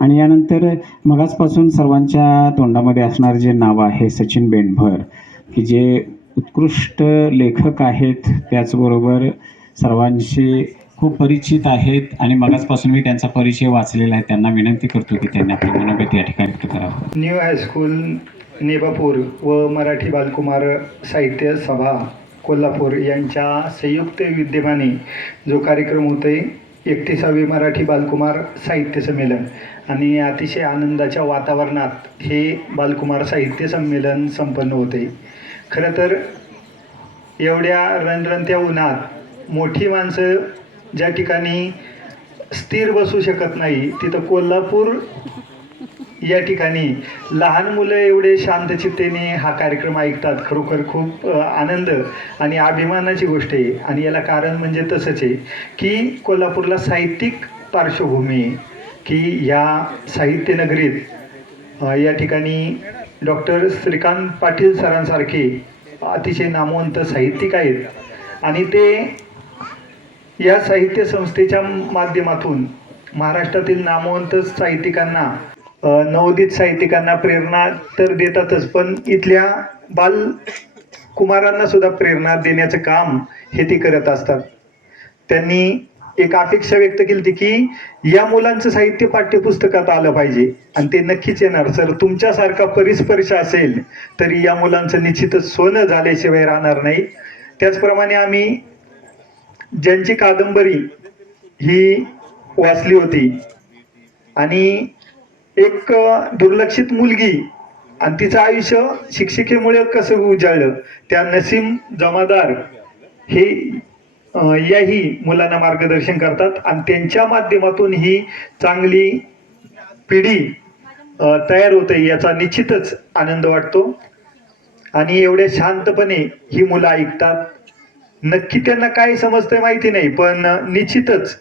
आणि यानंतर मगाचपासून सर्वांच्या तोंडामध्ये असणारं जे नाव आहे सचिन बेंडभर, की जे उत्कृष्ट लेखक आहेत, त्याचबरोबर सर्वांशी खूप परिचित आहेत आणि मगाचपासून मी त्यांचा परिचय वाचलेला आहे. त्यांना विनंती करतो की त्यांनी आपलं मनोगत या ठिकाणी व्यक्त करावं. न्यू हायस्कूल नेबापूर व मराठी बालकुमार साहित्य सभा कोल्हापूर यांच्या संयुक्त विद्यमाने जो कार्यक्रम होतोय 31वे मराठी बालकुमार साहित्य संमेलन आणि अतिशय आनंदाच्या वातावरणात हे बालकुमार साहित्य संमेलन संपन्न होते. खरं तर एवढ्या रणरणत्या उन्हात मोठी माणसं ज्या ठिकाणी स्थिर बसू शकत नाही तिथं कोल्हापूर या ठिकाणी लहान मुलं एवढे शांतचित्तेने हा कार्यक्रम ऐकतात. खरोखर खूप आनंद आणि अभिमानाची गोष्ट आहे. आणि याला कारण म्हणजे तसंच आहे की कोल्हापूरला साहित्यिक पार्श्वभूमी आहे की या साहित्य नगरीत या ठिकाणी डॉक्टर श्रीकांत पाटील सरांसारखे अतिशय नामवंत साहित्यिक आहेत आणि ते या साहित्य संस्थेच्या माध्यमातून महाराष्ट्रातील नामवंत साहित्यिकांना नवोदित साहित्यिकांना प्रेरणा तर देतातच, पण इथल्या बालकुमारांना सुद्धा प्रेरणा देण्याचं काम हे ते करत असतात. त्यांनी एक अपेक्षा व्यक्त केली होती की या मुलांचं साहित्य पाठ्यपुस्तकात आलं पाहिजे आणि ते नक्कीच येणार. सर तुमच्यासारखा परिस्पर्श असेल तरी या मुलांचं निश्चितच सोनं झाल्याशिवाय राहणार नाही. त्याचप्रमाणे आम्ही ज्यांची कादंबरी ही वाचली होती आणि एक दुर्लक्षित मुलगी आणि तिचं आयुष्य शिक्षिकेमुळे कसं उजाळलं, त्या नसीम जमादार हे याही मुलांना मार्गदर्शन करतात आणि त्यांच्या माध्यमातून ही चांगली पिढी तयार होते याचा निश्चितच आनंद वाटतो. आणि एवढ्या शांतपणे ही मुलं ऐकतात. नक्की त्यांना काय समजतंय माहिती नाही, पण निश्चितच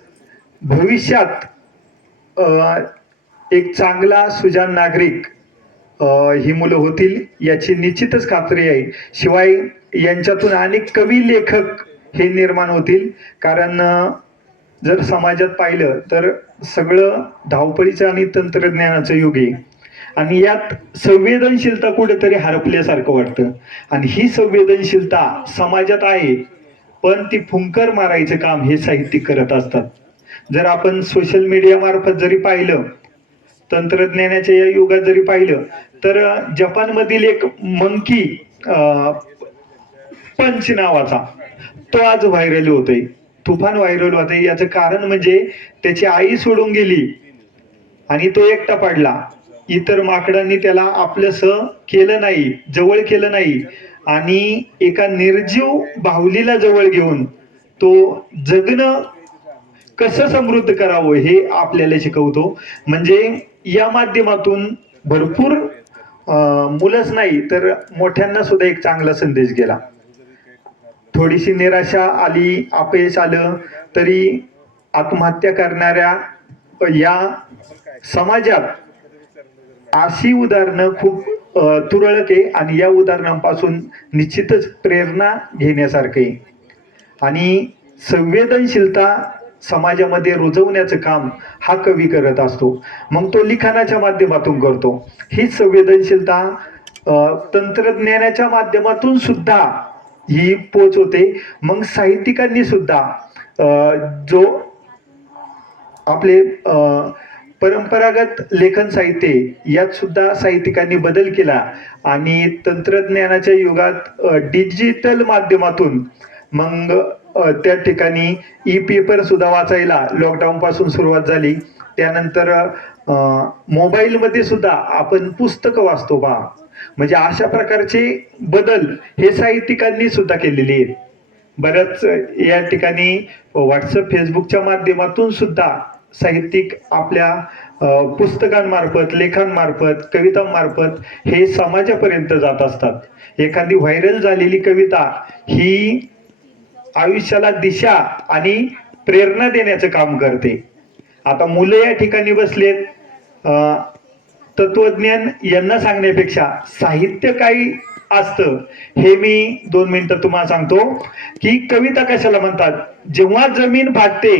भविष्यात एक चांगला सुजाण नागरिक ही मुलं होतील याची निश्चितच खात्री आहे. शिवाय यांच्यातून अनेक कवी लेखक हे निर्माण होतील. कारण जर समाजात पाहिलं तर सगळं धावपळीचं आणि तंत्रज्ञानाचं युग आहे आणि यात संवेदनशीलता कुठेतरी हरपल्यासारखं वाटतं. आणि ही संवेदनशीलता समाजात आहे, पण ती फुंकर मारायचं काम हे साहित्यिक करत असतात. जर आपण सोशल मीडिया मार्फत जरी पाहिलं, तंत्रज्ञानाच्या या युगात जरी पाहिलं तर जपानमधील एक मंकी पंच नावाचा तो आज व्हायरल होतोय, तुफान व्हायरल होतोय. याचं कारण म्हणजे त्याची आई सोडून गेली आणि तो एकटा पडला. इतर माकडांनी त्याला आपलंसं केलं नाही, जवळ केलं नाही आणि एका निर्जीव बाहुलीला जवळ घेऊन तो जगणं कसं समृद्ध करावं हे आपल्याला शिकवतो. म्हणजे या माध्यमातून भरपूर मुलंच नाही तर मोठ्यांना सुद्धा एक चांगला संदेश गेला. थोडीशी निराशा आली, अपयश आलं तरी आत्महत्या करणाऱ्या या समाजात अशी उदाहरणं खूप तुरळक आहे आणि या उदाहरणांपासून निश्चितच प्रेरणा घेण्यासारखे. आणि संवेदनशीलता समाजामध्ये रुजवण्याचं काम हा कवी करत असतो. मग तो लिखाणाच्या माध्यमातून करतो. ही संवेदनशीलता तंत्रज्ञानाच्या माध्यमातून सुद्धा ही पोच होते. मग साहित्यिकांनी सुद्धा जो आपले परंपरागत लेखन साहित्य यात सुद्धा साहित्यिकांनी बदल केला आणि तंत्रज्ञानाच्या युगात डिजिटल माध्यमातून मग त्या ठिकाणी ई पेपर सुद्धा वाचायला लॉकडाऊन पासून सुरुवात झाली. त्यानंतर मोबाईलमध्ये सुद्धा आपण पुस्तकं वाचतो बा. म्हणजे अशा प्रकारचे बदल हे साहित्यिकांनी सुद्धा केलेले आहेत. बऱ्याच या ठिकाणी व्हॉट्सअप फेसबुकच्या माध्यमातून सुद्धा साहित्यिक आपल्या पुस्तकांमार्फत, लेखांमार्फत, कवितांमार्फत हे समाजापर्यंत जात असतात. एखादी व्हायरल झालेली कविता ही आयुष्याला दिशा आणि प्रेरणा देण्याचं काम करते. आता मुलं या ठिकाणी बसलेत, तत्वज्ञान यांना सांगण्यापेक्षा साहित्य काय असतं हे मी 2 मिनिटं तुम्हाला सांगतो की कविता कशाला म्हणतात. जेव्हा जमीन फाटते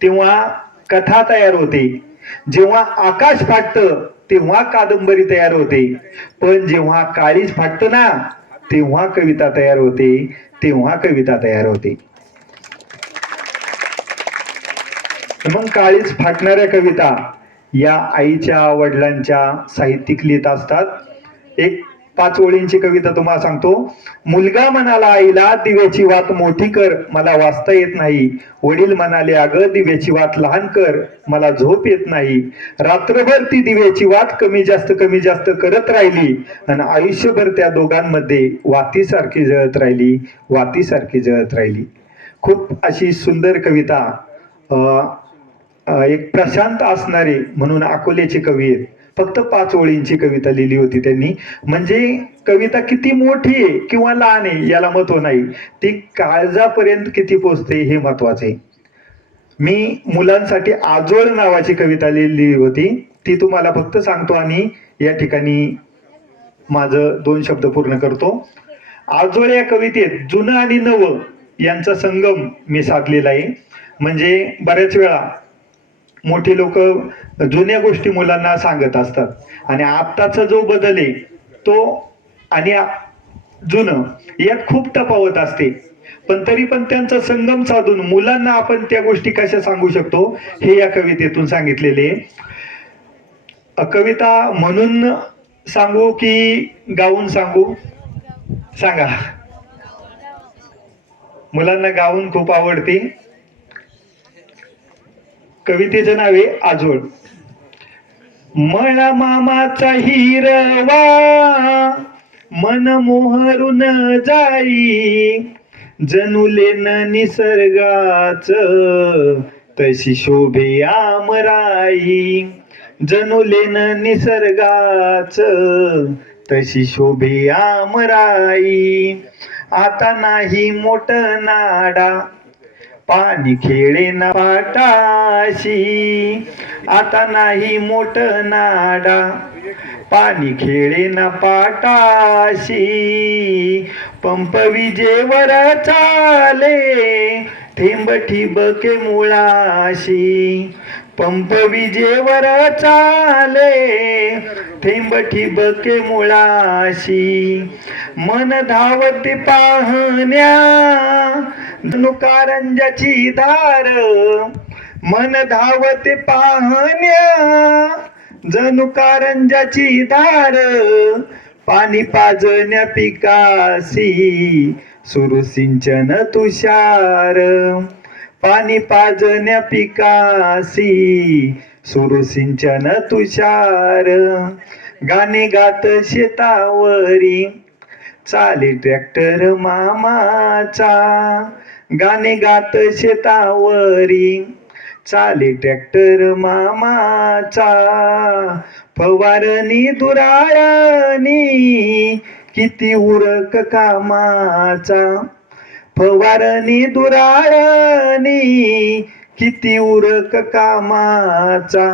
तेव्हा कथा तयार होते, जेव्हा आकाश फाटतं तेव्हा कादंबरी तयार होते, पण जेव्हा काळीज फाटतं ना तेव्हा कविता तयार होते, तेव्हा कविता तयार होते. मग काळीज फाटणाऱ्या कविता या आईच्या वडिलांच्या साहित्यिक लिहित असतात. एक 5 ओळींची कविता तुम्हाला सांगतो. मुलगा म्हणाला आईला दिव्याची वात मोठी कर, मला वाचता येत नाही. वडील म्हणाले अगं दिव्याची वात लहान कर, मला झोप येत नाही. रात्रभर ती दिव्याची वात कमी जास्त करत राहिली आणि आयुष्यभर त्या दोघांमध्ये वातीसारखी जळत राहिली, वातीसारखी जळत राहिली. खूप अशी सुंदर कविता. एक प्रशांत असणारे म्हणून अकोल्याचे कवी आहेत, फक्त 5 ओळींची कविता लिहिली होती त्यांनी. म्हणजे कविता किती मोठी आहे किंवा लहान आहे याला महत्व नाही, ती काळजापर्यंत किती पोचते हे महत्वाचे. मी मुलांसाठी आजोळ नावाची कविता लिहिली होती, ती तुम्हाला फक्त सांगतो आणि या ठिकाणी माझं 2 शब्द पूर्ण करतो. आजोळ या कवितेत जुनं आणि नवं यांचा संगम मी साधलेला आहे. म्हणजे बऱ्याच वेळा मोठे लोक जुन्या गोष्टी मुलांना सांगत असतात आणि आत्ताचा जो बदल आहे तो आणि जुनं यात खूप तफावत असते, पण तरी पण त्यांचा संगम साधून मुलांना आपण त्या गोष्टी कशा सांगू शकतो हे या कवितेतून सांगितलेले. कविता म्हणून सांगू की गाऊन सांगू? सांगा. मुलांना गाऊन खूप आवडते. कवितेचं नाव आहे आजोळ. मळा मामाचा हिरवा मन मोहरून जाई, जनुलेन निसर्गाच तशी शोभे आमराई. जनुलेन निसर्गाच तशी शोभे आमराई. आता नाही मोठ नाडा पाणी खेळे ना पाटाशी. आता नाही मोठ नाडा पाणी खेळे ना पाटाशी. पंप विजेवर चाले थेंब ठिबके मुळाशी. पंप विजेवर चाले थेंब ठिबके मुळाशी. मन धावते पाहण्या जणू कारंजाची धार. मन धावते पाहण्या जणू कारंजाची धार. पाणी पाजण्या पिकासी सुरू सिंचन तुषार. पाणी पाजण्या पिकासी सुरू सिंचन तुषार. गाणे गात शेतावरी चाले ट्रॅक्टर मामाचा. गाणे गात शेतावरी चाले ट्रॅक्टर मामाचा. फवारणी दुराळणी किती उरक कामाचा. फवारणी दुराळणी किती उरक कामाचा.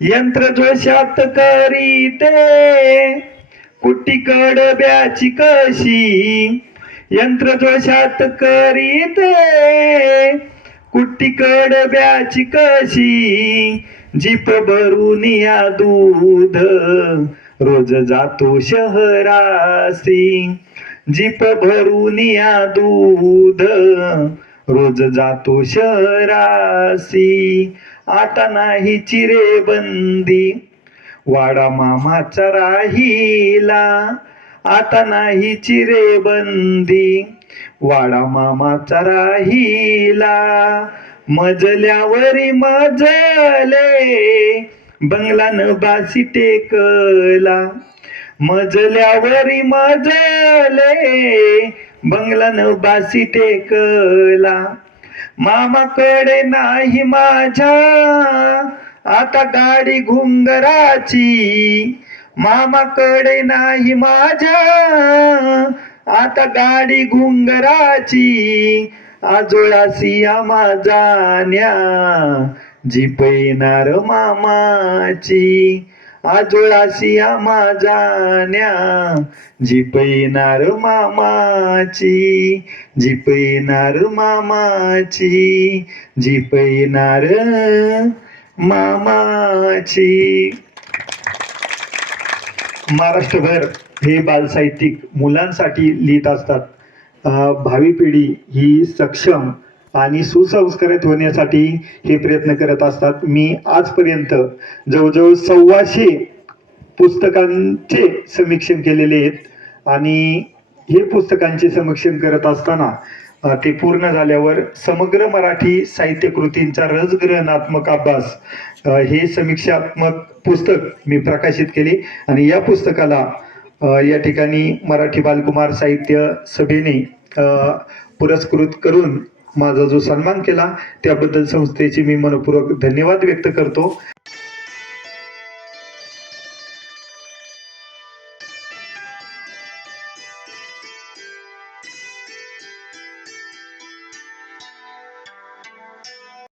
यंत्र जोशात करीते कुट्टी कडब्याची कशी. यंत्र जोशात करीते कुट्टी कडब्याची कशी. जीप भरून या दूध रोज जातो शहरासी. जीप भरून या दूध रोज जातो शहरासी. आता नाही चिरे बंदी वाडा मामाचा राहिला. आता नाही चिरे बंदी वाडा मामाचा राहिला. मजल्यावरी मजले बंगलान बासी टेकला. मजल्यावरी मजले बंगलान बासी टेकला. मामाकडे नाही माझ्या आता गाडी घुंगराची. मामाकडे नाही माझ्या आता गाडी घुंगराची. आजोळासी आम्हा जाण्या जीप येणार मामाची. आजोळासी आम्हा जाण्या जीप येणार मामाची. जीप येणार मामाची. जीप येणार मामाची. महाराष्ट्रभर हे बालसाहित्यिक मुलांसाठी लिहित असतात. भावी पिढी ही सक्षम आणि सुसंस्कारित होण्यासाठी हे प्रयत्न करत असतात. मी आजपर्यंत जवळजवळ 1,200 पुस्तकांचे समीक्षण केलेले आहेत आणि हे पुस्तकांचे समीक्षण करत असताना ते पूर्ण झाल्यावर समग्र मराठी साहित्य कृतींचा रसग्रहणात्मक अभ्यास हे समीक्षात्मक पुस्तक मी प्रकाशित केले आणि या पुस्तकाला या ठिकाणी मराठी बालकुमार साहित्य सभेने पुरस्कृत करून माझा जो सन्मान केला त्याबद्दल संस्थेचे मी मनपूर्वक धन्यवाद व्यक्त करतो.